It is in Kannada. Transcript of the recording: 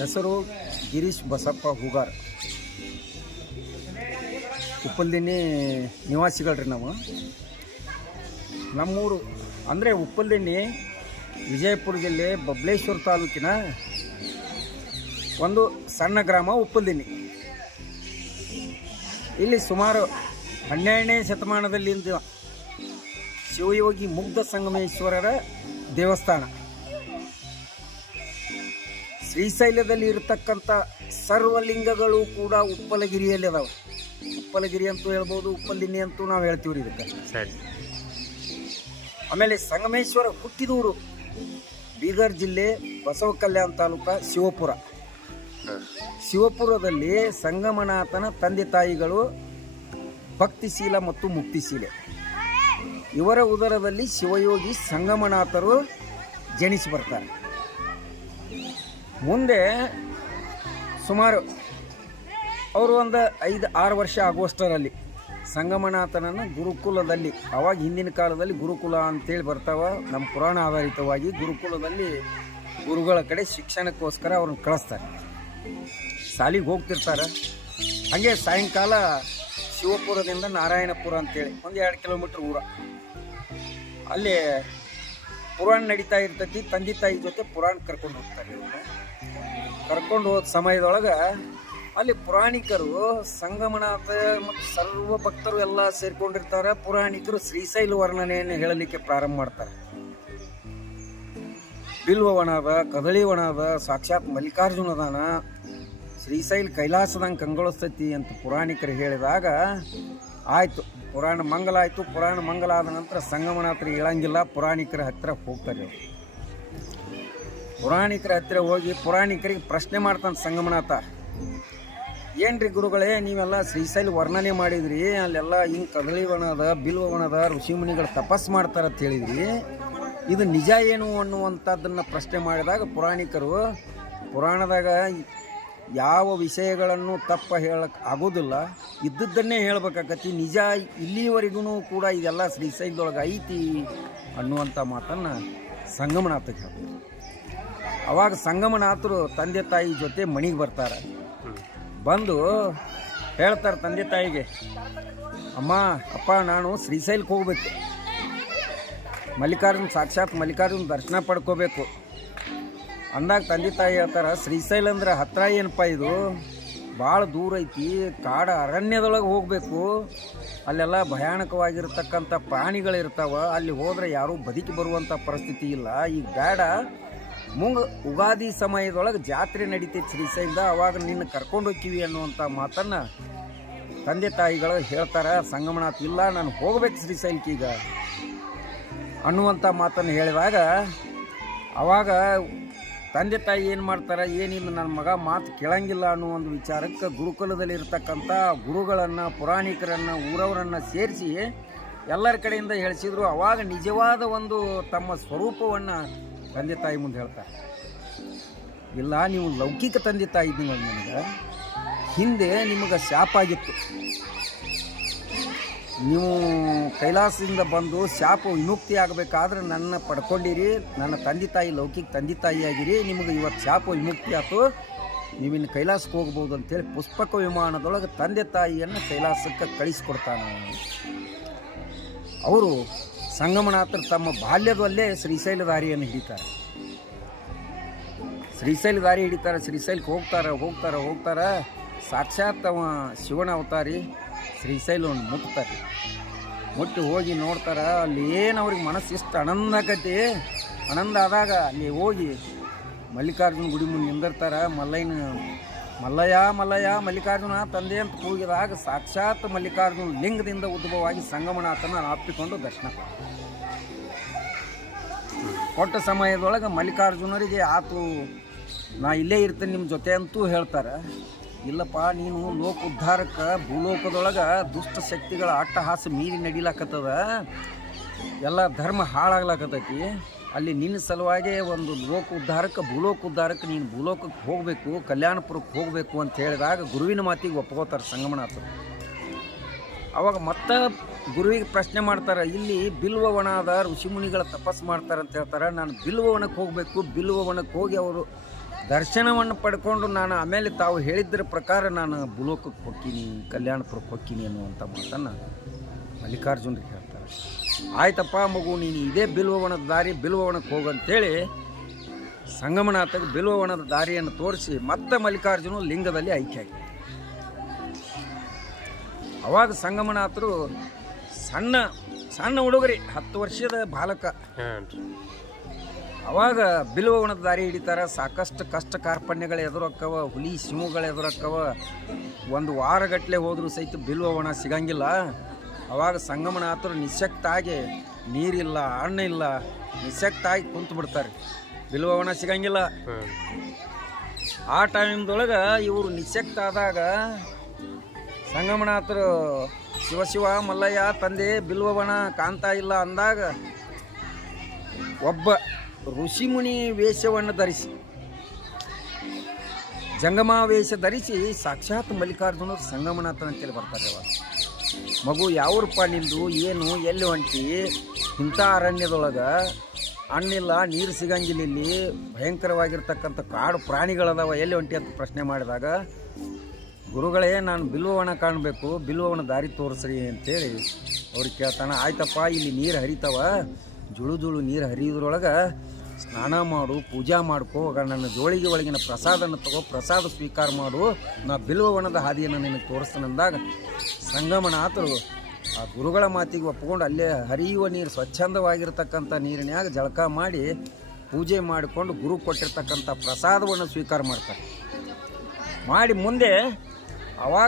ಹೆಸರು ಗಿರೀಶ್ ಬಸಪ್ಪ ಹೂಗಾರ್. ಉಪ್ಪಲ್ದಿನ್ನಿ ನಿವಾಸಿಗಳ್ರಿ ನಾವು. ನಮ್ಮೂರು, ಅಂದರೆ ಉಪ್ಪಲ್ದಿನ್ನಿ ವಿಜಯಪುರ ಜಿಲ್ಲೆ ಬಬ್ಲೇಶ್ವರ ತಾಲೂಕಿನ ಒಂದು ಸಣ್ಣ ಗ್ರಾಮ ಉಪ್ಪಲ್ದಿನ್ನಿ ಇಲ್ಲಿ ಸುಮಾರು ಹನ್ನೆರಡನೇ ಶತಮಾನದಲ್ಲಿಂದ ಶಿವಯೋಗಿ ಮುಗ್ಧ ಸಂಗಮೇಶ್ವರರ ದೇವಸ್ಥಾನ. ಶ್ರೀಶೈಲದಲ್ಲಿ ಇರತಕ್ಕಂಥ ಸರ್ವಲಿಂಗಗಳು ಕೂಡ ಉಪ್ಪಲಗಿರಿಯಲ್ಲಿ ಅದಾವೆ. ಉಪ್ಪಲಗಿರಿ ಅಂತೂ ಹೇಳ್ಬೋದು ಉಪ್ಪಲಿನಿ ಅಂತೂ ನಾವು ಹೇಳ್ತೀವಿ ರೀ ಇದಕ್ಕೆ. ಸರಿ. ಆಮೇಲೆ ಸಂಗಮೇಶ್ವರ ಹುಟ್ಟಿದೂರು ಬೀದರ್ ಜಿಲ್ಲೆ ಬಸವ ಕಲ್ಯಾಣ ತಾಲೂಕ ಶಿವಪುರ. ಶಿವಪುರದಲ್ಲಿ ಸಂಗಮನಾಥನ ತಂದೆ ತಾಯಿಗಳು ಭಕ್ತಿಶೀಲ ಮತ್ತು ಮುಕ್ತಿಶೀಲೆ. ಇವರ ಉದರದಲ್ಲಿ ಶಿವಯೋಗಿ ಸಂಗಮನಾಥರು ಜನಿಸಿ ಬರ್ತಾರೆ. ಮುಂದೆ ಸುಮಾರು ಅವರು ಒಂದು ಐದು, ಆರು ವರ್ಷ ಆಗುವಷ್ಟರಲ್ಲಿ ಸಂಗಮನಾಥನನ್ನು ಗುರುಕುಲದಲ್ಲಿ, ಅವಾಗ ಹಿಂದಿನ ಕಾಲದಲ್ಲಿ ಗುರುಕುಲ ಅಂತೇಳಿ ಬರ್ತಾವ, ನಮ್ಮ ಪುರಾಣ ಆಧಾರಿತವಾಗಿ ಗುರುಕುಲದಲ್ಲಿ ಗುರುಗಳ ಕಡೆ ಶಿಕ್ಷಣಕ್ಕೋಸ್ಕರ ಅವ್ರನ್ನ ಕಳಿಸ್ತಾರೆ. ಶಾಲಿಗೆ ಹೋಗ್ತಿರ್ತಾರೆ. ಹಾಗೆ ಸಾಯಂಕಾಲ ಶಿವಪುರದಿಂದ ನಾರಾಯಣಪುರ ಅಂತೇಳಿ ಒಂದು ಎರಡು ಕಿಲೋಮೀಟ್ರ್ ಊರ ಅಲ್ಲಿ ಪುರಾಣ ನಡೀತಾ ಇರ್ತೈತಿ, ತಂದೆ ತಾಯಿ ಜೊತೆ ಪುರಾಣ ಕರ್ಕೊಂಡು ಹೋಗ್ತಾರೆ ಕರ್ಕೊಂಡು ಹೋದ ಸಮಯದೊಳಗೆ ಅಲ್ಲಿ ಪುರಾಣಿಕರು ಸಂಗಮನಾಥ ಮತ್ತು ಸರ್ವ ಭಕ್ತರು ಎಲ್ಲ ಸೇರ್ಕೊಂಡಿರ್ತಾರೆ. ಪುರಾಣಿಕರು ಶ್ರೀಶೈಲ ವರ್ಣನೆಯನ್ನು ಹೇಳಲಿಕ್ಕೆ ಪ್ರಾರಂಭ ಮಾಡ್ತಾರೆ. ಬಿಲ್ವವನ ಅದ ಕದಳಿ ವನ ಅದ ಸಾಕ್ಷಾತ್ ಮಲ್ಲಿಕಾರ್ಜುನ ಅದಾನ ಶ್ರೀಶೈಲ ಕೈಲಾಸದಂಗೆ ಕಂಗೊಳಿಸ್ತೈತಿ ಅಂತ ಪುರಾಣಿಕರು ಹೇಳಿದಾಗ ಆಯಿತು. ಪುರಾಣ ಮಂಗಲ ಆಯಿತು. ಪುರಾಣ ಮಂಗಲ ಆದ ನಂತರ ಸಂಗಮನ ಹತ್ರ ಇಳಂಗಿಲ್ಲ. ಪುರಾಣಿಕರ ಹತ್ತಿರ ಹೋಗ್ತಾರೆ. ಪುರಾಣಿಕರ ಹತ್ತಿರ ಹೋಗಿ ಪುರಾಣಿಕರಿಗೆ ಪ್ರಶ್ನೆ ಮಾಡ್ತಾನೆ ಸಂಗಮನಾಥ ಏನ್ರಿ ಗುರುಗಳೇ, ನೀವೆಲ್ಲ ಶ್ರೀಶೈಲಿ ವರ್ಣನೆ ಮಾಡಿದ್ರಿ. ಅಲ್ಲೆಲ್ಲ ಹಿಂಗೆ ಕದಳಿ ಅದ ಬಿಲ್ವ ಋಷಿ ಋಷಿಮುನಿಗಳು ತಪಸ್ ಮಾಡ್ತಾರ ಅಂತ ಹೇಳಿದ್ರಿ. ಇದು ನಿಜ ಏನು ಅನ್ನುವಂಥದ್ದನ್ನು ಪ್ರಶ್ನೆ ಮಾಡಿದಾಗ ಪುರಾಣಿಕರು ಪುರಾಣದಾಗ ಯಾವ ವಿಷಯಗಳನ್ನು ತಪ್ಪ ಹೇಳಕ್ಕೆ ಆಗೋದಿಲ್ಲ. ಇದ್ದದ್ದನ್ನೇ ಹೇಳ್ಬೇಕಾಕತಿ. ನಿಜ ಇಲ್ಲಿವರೆಗೂ ಕೂಡ ಇದೆಲ್ಲ ಶ್ರೀಶೈಲದೊಳಗೆ ಐತಿ ಅನ್ನುವಂಥ ಮಾತನ್ನು ಸಂಗಮನಾಥಕ್ಕೆ ಹೇಳ್ಬೋದು ಅವಾಗ ಸಂಗಮನಾಥರು ತಂದೆ ತಾಯಿ ಜೊತೆ ಮನೆಗೆ ಬರ್ತಾರೆ. ಬಂದು ಹೇಳ್ತಾರೆ ತಂದೆ ತಾಯಿಗೆ, ಅಮ್ಮ, ಅಪ್ಪ, ನಾನು ಶ್ರೀಶೈಲಕ್ಕೆ ಹೋಗ್ಬೇಕು. ಮಲ್ಲಿಕಾರ್ಜುನ, ಸಾಕ್ಷಾತ್ ಮಲ್ಲಿಕಾರ್ಜುನ ದರ್ಶನ ಪಡ್ಕೋಬೇಕು. ಅಂದಾಗ ತಂದೆ ತಾಯಿ ಹೇಳ್ತಾರೆ ಶ್ರೀಶೈಲ ಅಂದ್ರೆ ಹತ್ರ ಏನಪ್ಪ ಇದು? ಭಾಳ ದೂರ ಐತಿ, ಕಾಡ ಅರಣ್ಯದೊಳಗೆ ಹೋಗಬೇಕು. ಅಲ್ಲೆಲ್ಲ ಭಯಾನಕವಾಗಿರ್ತಕ್ಕಂಥ ಪ್ರಾಣಿಗಳಿರ್ತಾವೆ, ಅಲ್ಲಿ ಹೋದ್ರೆ ಯಾರೂ ಬದುಕಿ ಬರುವಂಥ ಪರಿಸ್ಥಿತಿ ಇಲ್ಲ. ಈಗ ಬೇಡ, ಮುಂಗ ಉಗಾದಿ ಸಮಯದೊಳಗೆ ಜಾತ್ರೆ ನಡೀತೈತೆ ಶ್ರೀಶೈಲದ, ಅವಾಗ ನಿನ್ನ ಕರ್ಕೊಂಡು ಹೋಗ್ತೀವಿ ಅನ್ನುವಂಥ ಮಾತನ್ನು ತಂದೆ ತಾಯಿಗಳು ಹೇಳ್ತಾರೆ. ಸಂಗಮನಾಥ್ ಇಲ್ಲ, ನಾನು ಹೋಗ್ಬೇಕು ಶ್ರೀಶೈಲ್ಕೀಗ ಅನ್ನುವಂಥ ಮಾತನ್ನು ಹೇಳಿದಾಗ, ಅವಾಗ ತಂದೆ ತಾಯಿ ಏನು ಮಾಡ್ತಾರೆ, ಏನಿಲ್ಲ ನನ್ನ ಮಗ ಮಾತು ಕೇಳಂಗಿಲ್ಲ ಅನ್ನೋ ಒಂದು ವಿಚಾರಕ್ಕೆ ಗುರುಕುಲದಲ್ಲಿ ಇರ್ತಕ್ಕಂಥ ಗುರುಗಳನ್ನು, ಪುರಾಣಿಕರನ್ನು, ಊರವರನ್ನು ಸೇರಿಸಿ ಎಲ್ಲರ ಕಡೆಯಿಂದ ಹೇಳಿಸಿದ್ರು. ಅವಾಗ ನಿಜವಾದ ಒಂದು ತಮ್ಮ ಸ್ವರೂಪವನ್ನು ತಂದೆ ತಾಯಿ ಮುಂದೆ ಹೇಳ್ತಾರೆ. ಇಲ್ಲ, ನೀವು ಲೌಕಿಕ ತಂದೆ ತಾಯಿ ನಿಮಗೆ ಹಿಂದೆ ನಿಮಗೆ ಶಾಪ ಆಗಿತ್ತು. ನೀವು ಕೈಲಾಸದಿಂದ ಬಂದು ಶಾಪ ವಿಮುಕ್ತಿ ಆಗಬೇಕಾದ್ರೆ ನನ್ನ ಪಡ್ಕೊಂಡಿರಿ. ನನ್ನ ತಂದೆ ತಾಯಿ, ಲೌಕಿಕ ತಂದೆ ತಾಯಿಯಾಗಿರಿ. ನಿಮಗೆ ಇವತ್ತು ಶಾಪ ವಿಮುಕ್ತಿ ಆಯಿತು ನೀವಿನ್ನು ಕೈಲಾಸಕ್ಕೆ ಹೋಗ್ಬೋದು ಅಂತೇಳಿ ಪುಷ್ಪಕ ವಿಮಾನದೊಳಗೆ ತಂದೆ ತಾಯಿಯನ್ನು ಕೈಲಾಸಕ್ಕೆ ಕಳಿಸ್ಕೊಡ್ತಾನೆ ಅವರು ಸಂಗಮನಾಥರು ತಮ್ಮ ಬಾಲ್ಯದಲ್ಲೇ ಶ್ರೀಶೈಲ ದಾರಿಯನ್ನು ಹಿಡಿತಾರೆ. ಶ್ರೀಶೈಲ ದಾರಿ ಹಿಡಿತಾರೆ, ಶ್ರೀಶೈಲಕ್ಕೆ ಹೋಗ್ತಾರೆ ಹೋಗ್ತಾರೆ ಹೋಗ್ತಾರೆ. ಸಾಕ್ಷಾತ್ ಅವ ಶಿವನ ಅವತಾರಿ ಶ್ರೀಶೈಲವನ್ನು ಮುಟ್ತಾರೆ. ಮುಟ್ಟಿ ಹೋಗಿ ನೋಡ್ತಾರೆ, ಅಲ್ಲಿ ಏನು ಅವ್ರಿಗೆ ಮನಸ್ಸು ಎಷ್ಟು ಆನಂದ ಆಕತಿ ಆನಂದ ಆದಾಗ ಅಲ್ಲಿ ಹೋಗಿ ಮಲ್ಲಿಕಾರ್ಜುನ ಗುಡಿ ಮುಂದೆ ನಿಂದಿರ್ತಾರೆ, ಮಲ್ಲಯ್ಯನ ಮಲ್ಲಯ್ಯ ಮಲ್ಲಯ್ಯ, ಮಲ್ಲಿಕಾರ್ಜುನ ತಂದೆ ಅಂತ ಕೂಗಿದಾಗ ಸಾಕ್ಷಾತ್ ಮಲ್ಲಿಕಾರ್ಜುನ ಲಿಂಗದಿಂದ ಉದ್ಭವವಾಗಿ ಸಂಗಮನಾಥನ ಅಪ್ಪಿಕೊಂಡು ದರ್ಶನ. ಕೊಟ್ಟ ಸಮಯದೊಳಗೆ ಮಲ್ಲಿಕಾರ್ಜುನರಿಗೆ, ಆತು, ನಾ ಇಲ್ಲೇ ಇರ್ತೇನೆ ನಿಮ್ಮ ಜೊತೆ ಅಂತೂ ಹೇಳ್ತಾರೆ. ಇಲ್ಲಪ್ಪ, ನೀನು ಲೋಕ ಉದ್ಧಾರಕ್ಕೆ ಭೂಲೋಕದೊಳಗೆ ದುಷ್ಟ ಶಕ್ತಿಗಳ ಅಟ್ಟಹಾಸ ಮೀರಿ ನಡಿಲಾಕತ್ತದ. ಎಲ್ಲ ಧರ್ಮ ಹಾಳಾಗ್ಲಾಕತ್ತೈತಿ. ಅಲ್ಲಿ ನಿನ್ನ ಸಲುವಾಗಿ ಒಂದು ಲೋಕ ಉದ್ಧಾರಕ್ಕೆ ಭೂಲೋಕ ಉದ್ಧಾರಕ್ಕೆ ನೀನು ಭೂಲೋಕಕ್ಕೆ ಹೋಗಬೇಕು, ಕಲ್ಯಾಣಪುರಕ್ಕೆ ಹೋಗಬೇಕು ಅಂತ ಹೇಳಿದಾಗ ಗುರುವಿನ ಮಾತಿಗೆ ಒಪ್ಕೋತಾರೆ ಸಂಗಮನಾಥ ಅವಾಗ ಮತ್ತೆ ಗುರುವಿಗೆ ಪ್ರಶ್ನೆ ಮಾಡ್ತಾರೆ, ಇಲ್ಲಿ ಬಿಲ್ವವನದ ಋಷಿಮುನಿಗಳ ತಪಸ್ಸು ಮಾಡ್ತಾರೆ ಅಂತ ಹೇಳ್ತಾರೆ, ನಾನು ಬಿಲ್ವವನಕ್ಕೆ ಹೋಗಬೇಕು, ಬಿಲ್ವವನಕ್ಕೆ ಹೋಗಿ ಅವರು ದರ್ಶನವನ್ನು ಪಡ್ಕೊಂಡು ನಾನು ಆಮೇಲೆ ತಾವು ಹೇಳಿದ್ದರ ಪ್ರಕಾರ ನಾನು ಭೂಲೋಕಕ್ಕೆ ಹೋಗ್ತೀನಿ, ಕಲ್ಯಾಣಪುರಕ್ಕೆ ಹೋಗ್ತೀನಿ ಅನ್ನುವಂಥ ಮಾತನ್ನು ಮಲ್ಲಿಕಾರ್ಜುನ್ರಿಗೆ ಹೇಳ್ತಾರೆ. ಆಯ್ತಪ್ಪ ಮಗು, ನೀನು ಇದೇ ಬಿಲ್ವವನದ ದಾರಿ, ಬಿಲ್ವವನಕ್ಕೆ ಹೋಗಂತೇಳಿ ಸಂಗಮನಾಥಕ್ಕೆ ಬಿಲ್ವವನದ ದಾರಿಯನ್ನು ತೋರಿಸಿ ಮತ್ತೆ ಮಲ್ಲಿಕಾರ್ಜುನ ಲಿಂಗದಲ್ಲಿ ಐಕ್ಯಾಗಿ ಅವಾಗ ಸಂಗಮನಾಥರು ಸಣ್ಣ ಸಣ್ಣ ಹುಡುಗರಿ, ಹತ್ತು ವರ್ಷದ ಬಾಲಕ. ಅವಾಗ ಬಿಲ್ವವನದ ದಾರಿ ಹಿಡಿತಾರೆ. ಸಾಕಷ್ಟು ಕಷ್ಟ ಕಾರ್ಪಣ್ಯಗಳು ಎದುರಕ್ಕವ, ಹುಲಿ ಸಿಂಹಗಳು ಎದುರಕ್ಕವ. ಒಂದು ವಾರಗಟ್ಟಲೆ ಹೋದರೂ ಸಹಿತ ಬಿಲ್ವವಣ ಸಿಗಂಗಿಲ್ಲ. ಅವಾಗ ಸಂಗಮನಾಥರು ನಿಶಕ್ತಾಗಿ ನೀರಿಲ್ಲ ಹಣ್ಣು ಇಲ್ಲ ನಿಶಕ್ತಾಗಿ ಕುಂತು ಬಿಡ್ತಾರೆ. ಬಿಲ್ವವಣ ಸಿಗಂಗಿಲ್ಲ. ಆ ಟೈಮ್ದೊಳಗೆ ಇವರು ನಿಶಕ್ತ ಆದಾಗ ಸಂಗಮನಾಥರು ಶಿವಶಿವ ಶಿವ ಮಲ್ಲಯ್ಯ, ತಂದೆ ಬಿಲ್ವವಣ ಕಾಣ್ತಾ ಇಲ್ಲ ಅಂದಾಗ ಒಬ್ಬ ಋಷಿಮುನಿ ವೇಷವನ್ನು ಧರಿಸಿ. ಜಂಗಮ ವೇಷ ಧರಿಸಿ ಸಾಕ್ಷಾತ್ ಮಲ್ಲಿಕಾರ್ಜುನ ಸಂಗಮನಾಥನ ಅಂತೇಳಿ ಬರ್ತಾರೆ ಅವಾಗ ಮಗು ಯಾವ್ರಪ್ಪ ನಿಂದು, ಏನು, ಎಲ್ಲಿ ಹೊಂಟಿ? ಇಂಥ ಅರಣ್ಯದೊಳಗೆ ಹಣ್ಣಿಲ್ಲ, ನೀರು ಸಿಗಂಗಿಲ್ಲ ಇಲ್ಲಿ. ಭಯಂಕರವಾಗಿರ್ತಕ್ಕಂಥ ಕಾಡು ಪ್ರಾಣಿಗಳದಾವ, ಎಲ್ಲಿ ಹೊಂಟಿ ಅಂತ ಪ್ರಶ್ನೆ ಮಾಡಿದಾಗ, ಗುರುಗಳೇ, ನಾನು ಬಿಲ್ವವನ ಕಾಣಬೇಕು ಬಿಲ್ವವನ ದಾರಿ ತೋರಿಸ್ರಿ ಅಂತೇಳಿ ಅವ್ರಿಗೆ ಕೇಳ್ತಾನೆ, ಆಯ್ತಪ್ಪ, ಇಲ್ಲಿ ನೀರು ಹರಿತಾವ ಜುಳು ಜುಳು ನೀರು ಹರಿಯೋದ್ರೊಳಗೆ ಸ್ನಾನ ಮಾಡು, ಪೂಜಾ ಮಾಡ್ಕೋ ನನ್ನ ಜೋಳಿಗೆ ಒಳಗಿನ ಪ್ರಸಾದನ ತಗೋ, ಪ್ರಸಾದ ಸ್ವೀಕಾರ ಮಾಡು, ನಾ ಬಿಲ್ವವನದ ಹಾದಿಯನ್ನು ನಿನಗೆ ತೋರಿಸ್ತಾನಂದಾಗ ಅಂದಾಗ ಆತರು ಆ ಗುರುಗಳ ಮಾತಿಗೆ ಒಪ್ಕೊಂಡು ಅಲ್ಲೇ ಹರಿಯುವ ನೀರು ಸ್ವಚ್ಛಂದವಾಗಿರ್ತಕ್ಕಂಥ ನೀರಿನ್ಯಾಗ ಜಳಕ ಮಾಡಿ ಪೂಜೆ ಮಾಡಿಕೊಂಡು ಗುರು ಕೊಟ್ಟಿರ್ತಕ್ಕಂಥ ಪ್ರಸಾದವನ್ನು ಸ್ವೀಕಾರ ಮಾಡ್ತಾರೆ. ಮಾಡಿ ಮುಂದೆ ಅವಾಗ